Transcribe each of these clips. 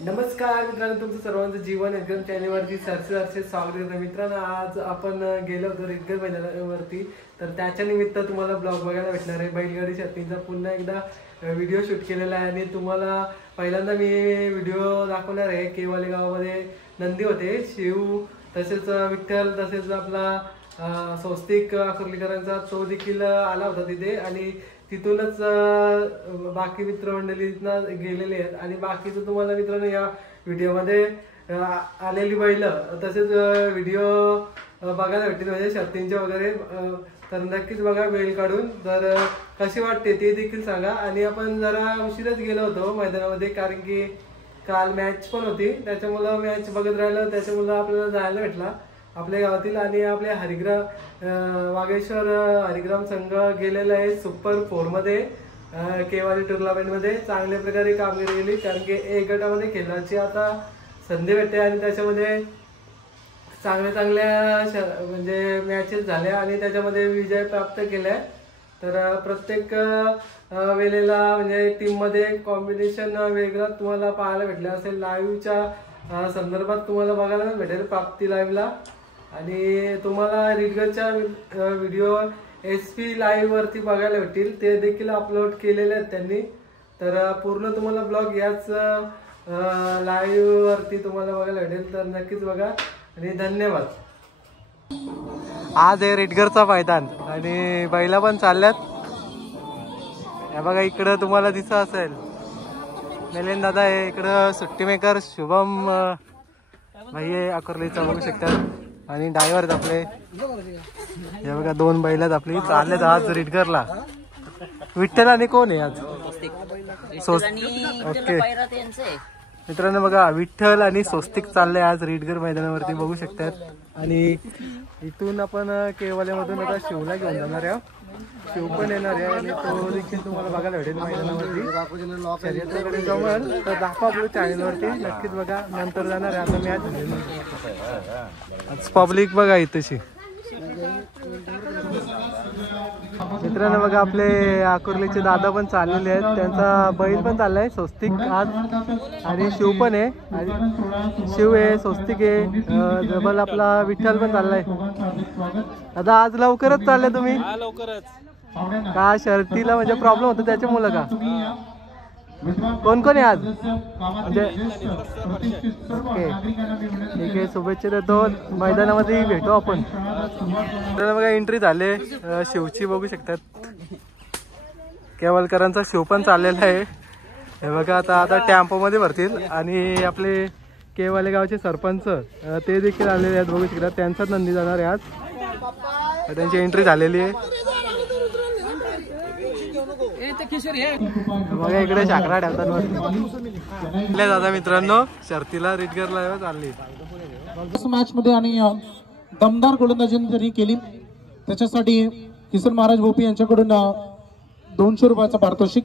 नमस्कार मित्रांनो, तुमचं सर्वांचं जीवन एकदम चॅनलवरती सरसे स्वागत आहे. मित्रांनो, आज आपण गेलो होतो रेडगर मैदानावरती, तर त्याच्या निमित्त तुम्हाला ब्लॉग बघायला भेटणार आहे. बैलगाडी शर्यतींचा पुन्हा एकदा व्हिडिओ शूट केलेला आहे आणि तुम्हाला पहिल्यांदा मी व्हिडिओ दाखवणार आहे. केवाले गावामध्ये नंदी होते, शिव तसेच विठ्ठल तसेच आपला स्वस्तिक आकुर्लीकरांचा तो देखील आला होता तिथे आणि तिथूनच बाकी मित्रमंडळी गेलेले आहेत आणि बाकीचं तुम्हाला मित्रांनो या व्हिडिओमध्ये आलेली बैल तसेच व्हिडिओ बघायला भेटतील म्हणजे शर्तींचे वगैरे. तर नक्कीच बघा वेळ काढून. तर कशी वाटते ते देखील सांगा. आणि आपण जरा उशीरच गेलो होतो मैदानामध्ये, कारण की काल मॅच पण होती, त्याच्यामुळं मॅच बघत राहिलं, त्याच्यामुळं आपल्याला जायला भेटला आपल्या गावातील. आणि आपले वागेश्वर हरिग्राम संघ गेलेला आहे सुपर 4 मध्ये केवाली टुर्नामेंटमध्ये. चांगल्या प्रकारे कामगिरी केली, कारण की एक गटामध्ये खेळाची आता संधी भेटते आणि त्याच्यामध्ये चांगल्या म्हणजे मॅचेस झाल्या आणि त्याच्यामध्ये विजय प्राप्त केलाय. तर प्रत्येक वेळेला म्हणजे टीममध्ये कॉम्बिनेशन वेगळं तुम्हाला पाहायला भेटलं असेल. लाईव्हच्या संदर्भात तुम्हाला बघायला भेटेल प्राप्ती लाईव्हला. आणि तुम्हाला रेडगरच्या व्हिडिओ SP लाईव्ह वरती बघायला भेटतील, ते देखील अपलोड केलेले आहेत त्यांनी. तर पूर्ण तुम्हाला ब्लॉग याच लाईव्ह वरती तुम्हाला बघायला भेटेल. तर नक्कीच बघा आणि धन्यवाद. आज आहे रेडगरचा मैदान आणि बैला पण चालल्यात. हे बघा इकडं तुम्हाला दिसत असेल मेलेन दादा आहे, इकडं सुट्टी मेकर शुभम भाई आहे आकुर्लीचा बघू शकतात. आणि ड्रायव्हर आपले हे बघा 2 बैलात आपली चाललेत आज रेडगरला. विठ्ठल आणि कोण आहे आज? ओके मित्रांनो, बघा विठ्ठल आणि स्वस्तिक चालले आज रेडगर मैदानावरती बघू शकतात. आणि इथून आपण केवाल्यामधून आता शिवला घेऊन जाणार आहे. शिव पण येणार आहे आणि तो देखील तुम्हाला बघायला भेटेल मैदानावरती. शर्यतीकडे जवळ तर दाखवा आपल्या चॅनलवरती नक्कीच बघा. नंतर जाणार आहे आता मॅच. पब्लिक बघा इथेशी मित्रांनो. बघा आपले आकुर्लीचे दादा पण चाललेले आहेत, त्यांचा बैल पण चाललाय स्वस्तिक आज. आणि शिव पण आहे, आणि शिव आहे, स्वस्तिक आहे, जबल आपला विठ्ठल पण चाललाय. दादा आज लवकरच चालले तुम्ही? लवकरच का शर्तीला म्हणजे प्रॉब्लेम होता त्याच्यामुळे का? कोण कोण आहे आज म्हणजे? ओके ठीक आहे, शुभेच्छा देतो. मैदानामध्ये भेटू आपण. बघा एंट्री झाले शिवची बघू शकतात. केवलकरांचा शिव पण चाललेला आहे. हे बघा आता टेम्पो मध्ये भरतील. आणि आपले केवाले गावचे सरपंच ते देखील आलेले आहेत बघू शकतात. त्यांचाच नंदी जाणार आहे आज, त्यांची एंट्री झालेली आहे. बघा इकडे शाकरा ठेवतात दादा मित्रांनो. शर्तीला रेडगरला चालली मॅच मध्ये आणि दमदार गोलंदाजी त्यांनी केली. त्याच्यासाठी किसन महाराज भोपी यांच्याकडून 200 रुपयाचा पारितोषिक.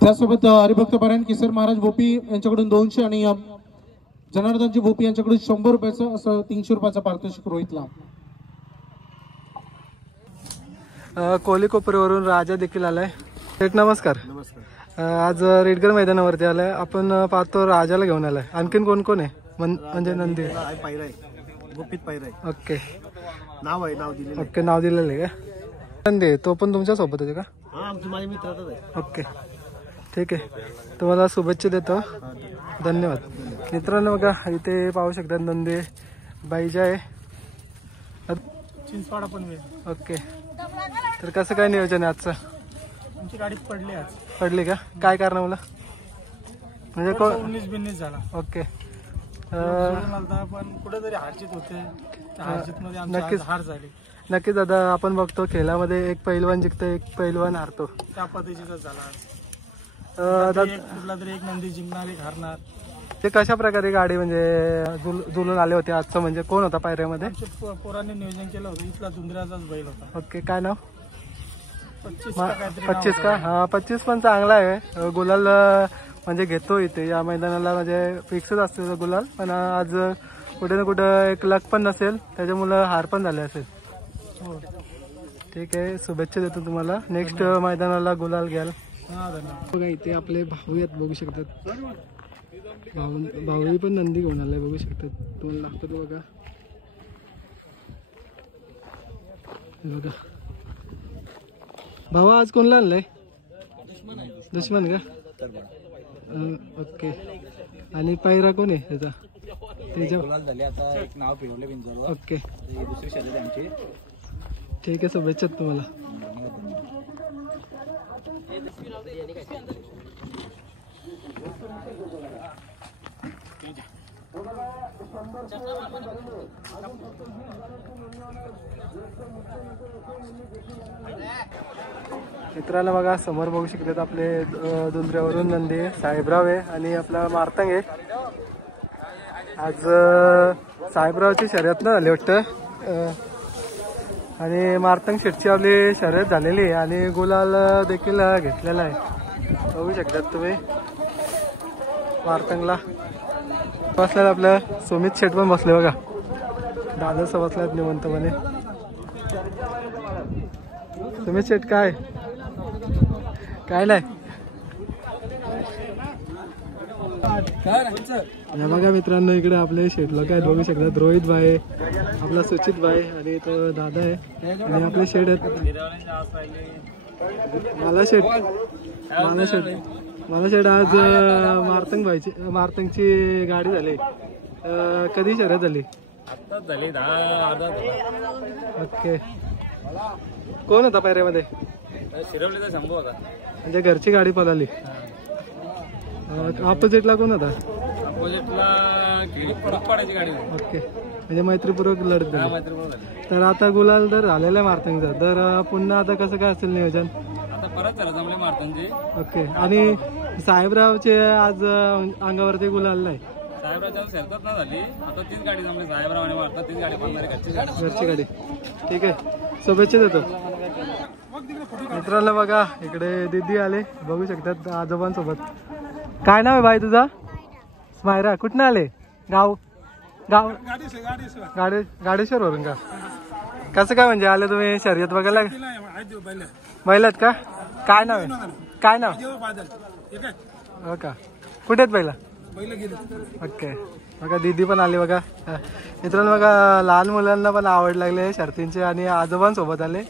त्यासोबत हरिभक्त पारायण किसन महाराज भोपी यांच्याकडून 200 आणि जनार्दनजी भोपी यांच्याकडून 100 रुपयाचं असं 300 रुपयाचा पारितोषिक रोहितला. कोलीकोपरीवरून राजा देखील आलाय. नमस्कार. आज रेडगर मैदानावरती आलाय. आपण पाहतो राजाला घेऊन आलाय. आणखीन कोण कोण आहे म्हणजे नंदी? ओके ओके, नाव दिलेलं आहे का नंदी? तो पण तुमच्या सोबत आहे का? ओके ठीक आहे, तुम्हाला शुभेच्छा देतो. धन्यवाद. मित्रांनो बघा इथे पाहू शकता नंदी बाईजा आहे. चिंचवाडा पण ओके, तर कसं काय नियोजन आहे आजचं? आमची गाडी पडली आज. पडली का? काय कारण मला म्हणजे 19-20 झाला. ओके पण कुठेतरी हारजीत होते, नक्कीच हार झाली. नक्कीच दादा, आपण बघतो खेळामध्ये एक पैलवान जिंकतो एक पैलवान हारतो, त्या पद्धतीचा झाला. कुठला तरी एक नंदी जिंकणार एक हारणार. ते कशा प्रकारे गाडी म्हणजे जुळून आले होते आजचं? म्हणजे कोण होता पायऱ्यामध्ये? पोरांनी नियोजन केलं होतं. इथला जुंद्र्याचाच बैल होता. ओके, काय नाव? 25 का? हा 25 पण चांगला आहे. गुलाल म्हणजे घेतो इथे या मैदानाला, म्हणजे फिक्सच असते गुलाल. पण आज कुठे ना कुठं एक लक पण नसेल, त्याच्यामुळं हार पण झाले असेल. हो ठीक आहे, शुभेच्छा देतो तुम्हाला. नेक्स्ट मैदानाला गुलाल घ्याल. बघा इथे आपले भाऊ आहेत बघू शकतात. भाऊ पण नंदी घेऊन आलाय, बघू शकतात तुम्हाला लागतं तो बघा. बघा भाऊ आज कोणला आणलाय? दुश्मन का? ओके. आणि पायरा कोण आहे त्याचा? ओके ठीक आहे, शुभेच्छा तुम्हाला. मित्रांनो बघा समोर बघू शकतात आपले दुंद्र्यावरून नंदी साहेबराव आहे आणि आपला मार्तंग आहे. आज साहेबरावची शर्यत ना झाली वाटतं आणि मार्तंग शेटची आपली शर्यत झालेली आहे आणि गुलाल देखील घेतलेला आहे. बघू शकतात तुम्ही मार्तंगला. बसल्यात आपलं सुमित शेट पण बसले बघा, दादा बसल्यात निवंतपणे. सुमित शेट काय नाही बघा मित्रांनो, इकडे आपले शेट लोक आहेत बघू शकतात. रोहित भाई, आपला सुचित भाई आणि तो दादा आहे आणि आपले शेट आहेत. मला शेट आज मार्तंगची गाडी झाली. कधी शर्यत झाली? ओके. कोण होता पायऱ्यामध्ये? शिरवलीचा शंभू होता. म्हणजे घरची गाडी पळाली. ऑपोजिटला कोण होता? ऑपोजिटला पडायची गाडी. ओके, म्हणजे मैत्रीपूर्वक लढत झाली. तर आता गुलाल तर झालेला आहे मार्तंगचा, तर पुन्हा आता कसं काय असेल नियोजन? आता परत चला जमले मार्तंगची. ओके. आणि साहेबरावचे आज अंगावरती गुलाल नाही. साहेबरावच्या शर्यत ना झाली, आता तीच गाडी जमली. साहेबराव आणि मारतात तीच गाडी पडणारी घरची गाडी. ठीक आहे, शुभेच्छा देतो. मित्रांनो बघा इकडे दीदी आले, बघू शकतात आजोबांसोबत. काय नाव आहे बाई तुझा? स्मायरा. कुठनं आले? गाव गाडेश्वर वरून का? कसं काय म्हणजे आले तुम्ही शर्यत बघायला? बैलात का? काय नाव आहे? काय नाव? हो का? कुठे आहेत बैला? ओके. बघा दीदी पण आली बघा. मित्रांनो बघा लहान मुलांना पण आवड लागले शर्तींचे आणि आजोबांसोबत आले.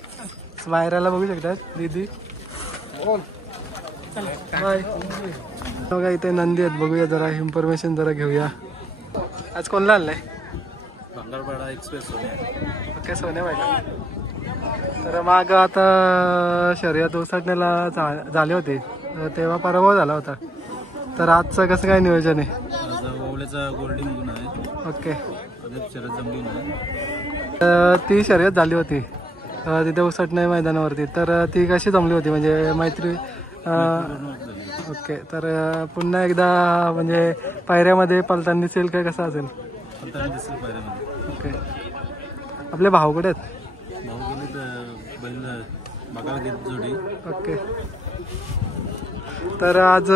स्मायराला बघू शकतात दीदी. बघा इथे नंदी आहेत, बघूया जरा इन्फॉर्मेशन जरा घेऊया. आज कोणला आणलाय? भांगरपाडा एक्सप्रेस ओके, सोन्या बायला. तर माग आता शर्यत उसटण्याला झाली होती, तेव्हा पराभव झाला होता. तर आजचं कसं काय नियोजन आहे? ओवल्याचा गोल्डी म्हणून आहे. ओके. शर्यत जमली नाही. ती शर्यत झाली होती तिथे उसटणे मैदानावरती, तर ती कशी जमली होती म्हणजे मैत्री? ओके. तर पुन्हा एकदा म्हणजे पायऱ्यामध्ये पलताना दिसेल काय, कसं असेल? ओके. आपले भाऊ कुठे आहेत? ओके. तर आज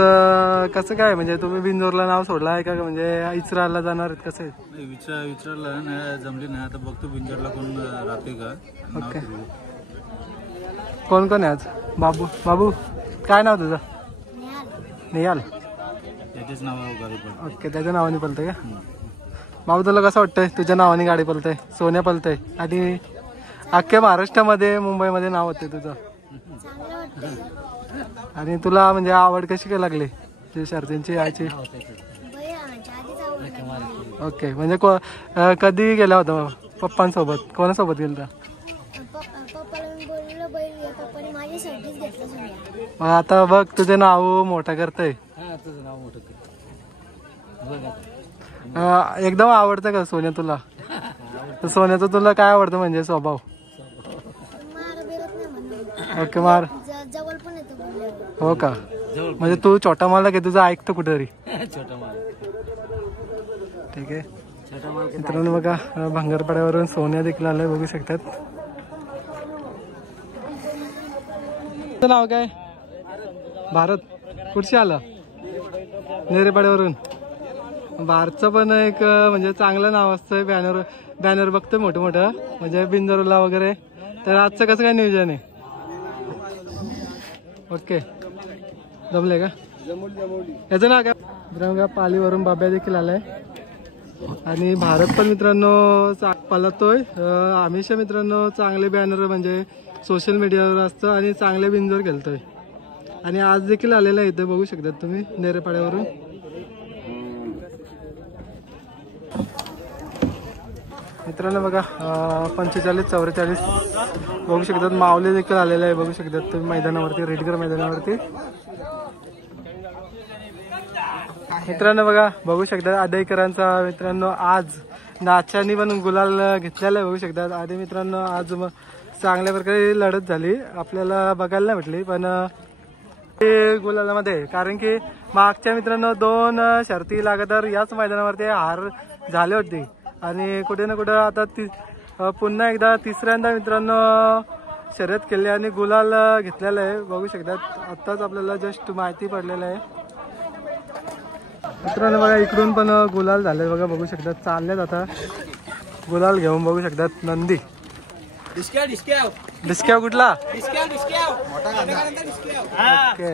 कसं काय म्हणजे तुम्ही बिंजोरला नाव सोडलं आहे का, म्हणजे इचराला जाणार आहेत कसं आहे? विचारला नाही, जमली नाही. आता बघतो बिंजोरला कोण राहते का. ओके. कोण कोण आहे आज? बाबू काय नाव तुझं? निहाल. त्याचेच नाव. ओके, त्याच्या नावाने पलतंय का? बाबू तुला कसं वाटतंय तुझ्या नावाने गाडी पलतंय? सोन्या पलतंय आणि अख्ख्या महाराष्ट्रामध्ये मुंबईमध्ये नाव होते तुझं. आणि तुला म्हणजे आवड कशी काय लागली शर्तींची याची? ओके. म्हणजे कधी गेला होता पप्पांसोबत? कोणासोबत गेला? आता बघ तुझे नाव मोठं करतय. एकदम आवडतं का सोन्या तुला? सोन्याचं तुला काय आवडतं म्हणजे स्वभाव? ओके. मार. हो का? म्हणजे तू छोटा माल की तुझं ऐकतो कुठेतरी? ठीक आहे. मित्रांनो बघा भांगरपाड्यावरून सोन्या देखील आलाय, बघू शकतात. नाव काय? भारत. कुठचे आला? नेरेपाड्यावरून. भारतचं पण एक म्हणजे चांगलं नाव असतं. बॅनर बघतोय मोठं मोठं म्हणजे बिंजोरला वगैरे. तर आजचं कसं काय नियोजन आहे? ओके. जमले का? याचं नाव काय? मित्रांनो पालीवरून बाब्या देखील आलाय आणि भारत पण मित्रांनो पळतोय. हमेशा मित्रांनो चांगले बॅनर म्हणजे सोशल मीडियावर असतं आणि चांगले बिंजोर खेळतोय आणि आज देखील आलेला आहे. इथे बघू शकतात तुम्ही नेरेपाड्यावरून. मित्रांनो बघा 45-44 बघू शकतात. मावले देखील आलेले आहे बघू शकतात तुम्ही मैदानावरती, रेडगर मैदानावरती. मित्रांनो बघा बघू शकता आदेकरांचा मित्रांनो आज नाचानी पण गुलाल घेतलेला आहे बघू शकतात. आधी मित्रांनो आज चांगल्या प्रकारे लढत झाली, आपल्याला बघायला नाही भेटली पण ते गुलालामध्ये, कारण की मागच्या मित्रांनो 2 शर्ती लगातार याच मैदानावरती हार झाले होते आणि कुठे ना कुठे आता पुन्हा एकदा तिसऱ्यांदा मित्रांनो शर्यत केली आणि गुलाल घेतलेला आहे बघू शकतात. आत्ताच आपल्याला जस्ट माहिती पडलेलं आहे. मित्रांनो बघा इकडून पण गुलाल झाले बघा बघू शकतात. चालल्यात आता गुलाल घेऊन बघू शकतात. नंदी डिस्क्याव कुठला ओके.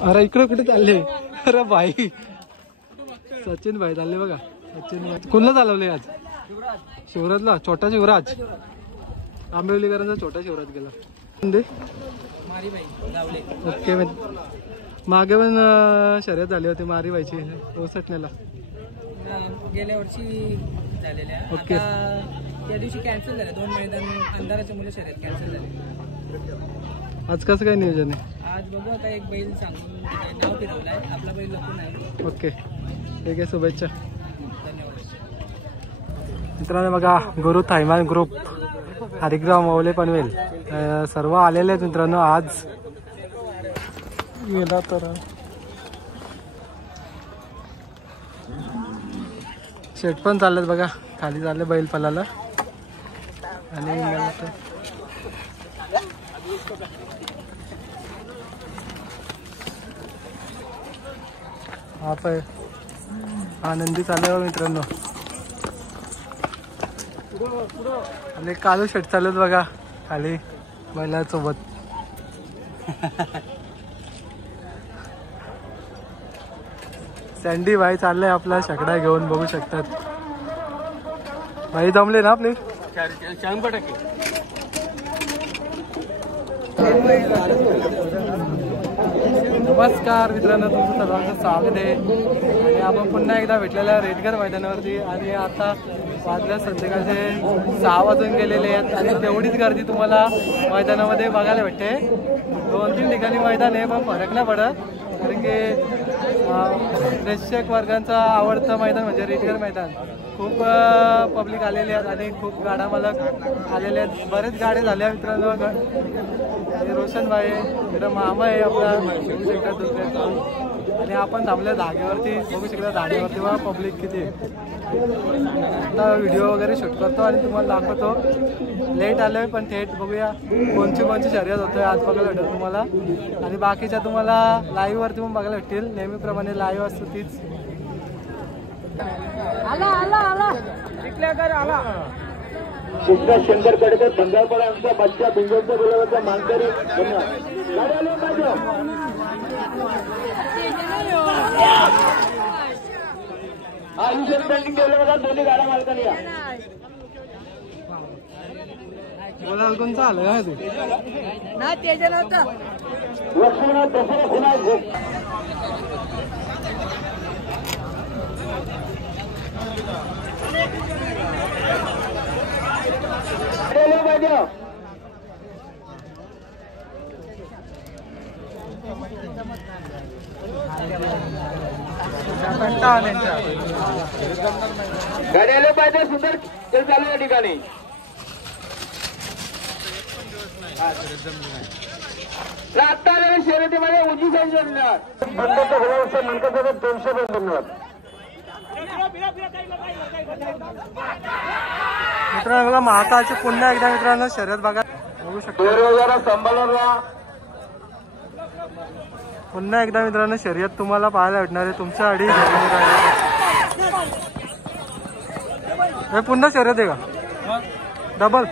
अरे इकडे कुठे चालले. अरे भाई सचिन भाई चालले बघा. सचिन भाई कोणला चालवले आज. शिवराजला, छोटा शिवराज. आंबेवलीकरांचा छोटा शिवराज गेला. ओके मागे पण शर्यत झाली होती मारीबाईची ओसटण्याला गेल्या वर्षी झालेल्या. ओके. त्या दिवशी कॅन्सल झाल्या 2 मैदान अंधाराच्या मुळे शर्यत कॅन्सल झाली. आज कसं काय नियोजन आहे. आज बघू आता एक बैल सांगून नाव फिरवलंय, आपला बैल लपून आहे. ओके ठीक आहे शुभेच्छा. धन्यवाद. मित्रांनो बघा गुरु थायमान ग्रुप, हरिग्राम मौले पनवेल सर्व आलेले आहेत मित्रांनो. आज गेला तर शेट पण चाललेत बघा, खाली चालले बैल पलाला आणि हा पण आनंदी चालले मित्रांनो. आणि कालू शेट चालत बघा खाली बैलासोबत. सँडी भाई चाललंय आपला शेकडा घेऊन बघू शकतात. भाई जमले ना आपले. नमस्कार मित्रांनो, तुमचं सर्वांचं स्वागत आहे. आणि आपण पुन्हा एकदा भेटलेल्या रेडगर मैदानावरती आणि आता वाजल्या संध्याकाळचे 6 वाजून गेलेले आहेत आणि तेवढीच गर्दी तुम्हाला मैदानामध्ये बघायला भेटते. 2-3 ठिकाणी मैदान आहे पण फरक नाही पडत, कारण की प्रेक्षक वर्गांचं आवडतं मैदान म्हणजे रेडगर मैदान. खूप पब्लिक आलेली आहेत आणि खूप गाडा मालक आलेले आहेत. बरेच गाड्या झाल्या मित्रांनो. आणि रोशनभाई इकडं मामा आहे आपला बघू शकता दुसऱ्याचा. आणि आपण थांबल्या जागेवरती बघू शकता, जागेवरती बघा पब्लिक किती. आता व्हिडिओ वगैरे शूट करतो आणि तुम्हाला दाखवतो. लेट आलोय पण थेट बघूया कोणची शर्यत होतोय आज बघायला भेटेल तुम्हाला. आणि बाकीच्या तुम्हाला लाईव्ह वरती पण बघायला भेटतील. नेहमीप्रमाणे लाईव्ह असतो तीच. शंकर कडकर बंगालपाडा आमचा बच्चा बिंजोरचा बोलावरचा मानकरी. दोन्ही गाड्या मालकाने या. बोलायला कोणचं आलं का तू. लक्ष्मण दसरा खुना गाडी आले पाहिजे. सुंदर ते चालू या ठिकाणी. आता आलेल्या शर्यतीमध्ये उजी साईज जोडणार मनकासोबत 200 रुपये धन्यवाद. मित्रांनो बघा महाकालची पुन्हा एकदा मित्रांनो शर्यत बघा बघू शकता. सांभाळा. पुन्हा एकदा मित्रांनो शर्यत तुम्हाला पाहायला भेटणार आहे तुमच्यासाठी. हे पुन्हा शर्यत आहे का डबल.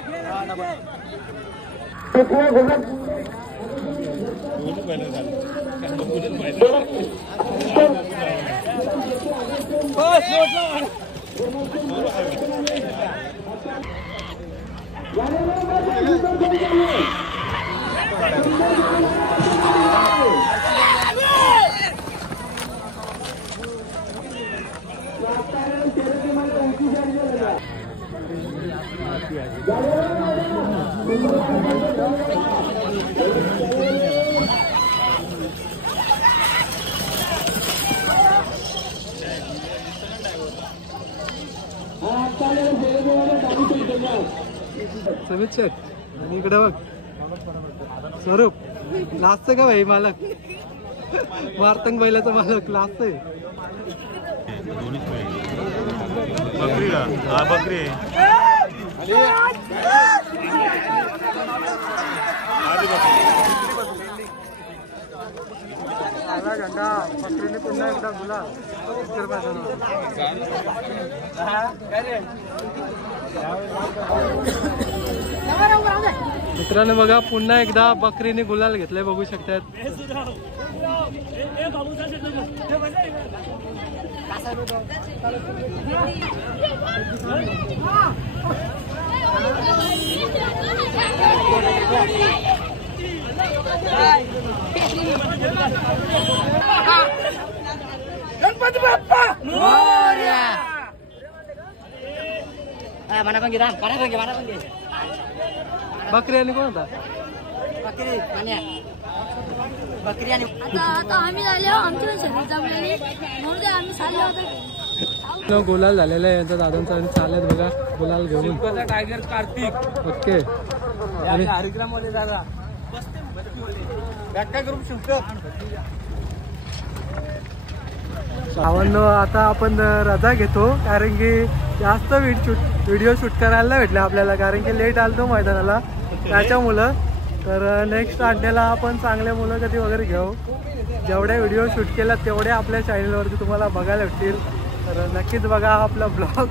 समीक्षक आणि इकडे बघ स्वरूप लाजतं का भाई मालक वार्तंग बैलाचा मालक लाजतंय बकरी का हा बकरी घंटा बकरीने पुन्हा एकदा बोला मित्रांनो बघा पुन्हा एकदा बकरीने गुलाल घेतलाय बघू शकतात. गणपती बाप्पा मोरया. मला पण घे मला पण घे. बकरी आणि कोण होता बकरी आणि आता आम्ही झाले आमची सगळी जमलेली म्हणून आम्ही चाललो होतो. गुलाल झालेला आहे यांचा दादांचा आणि चालत बघा गुलाल घेऊन टायगर कार्तिक ओके आणि हरिग्राम मध्ये जागा ग्रुप शूटर. भावांनो आता आपण रजा घेतो कारण की जास्त व्हिडिओ शूट करायला नाही भेटले आपल्याला कारण की लेट आलतो मैदानाला त्याच्यामुळं. तर नेक्स्ट अड्ड्याला आपण चांगल्या मुलाखती वगैरे घेऊ. जेवढे व्हिडिओ शूट केला तेवढे आपल्या चॅनलवरती तुम्हाला बघायला भेटतील. तर नक्कीच बघा आपला ब्लॉग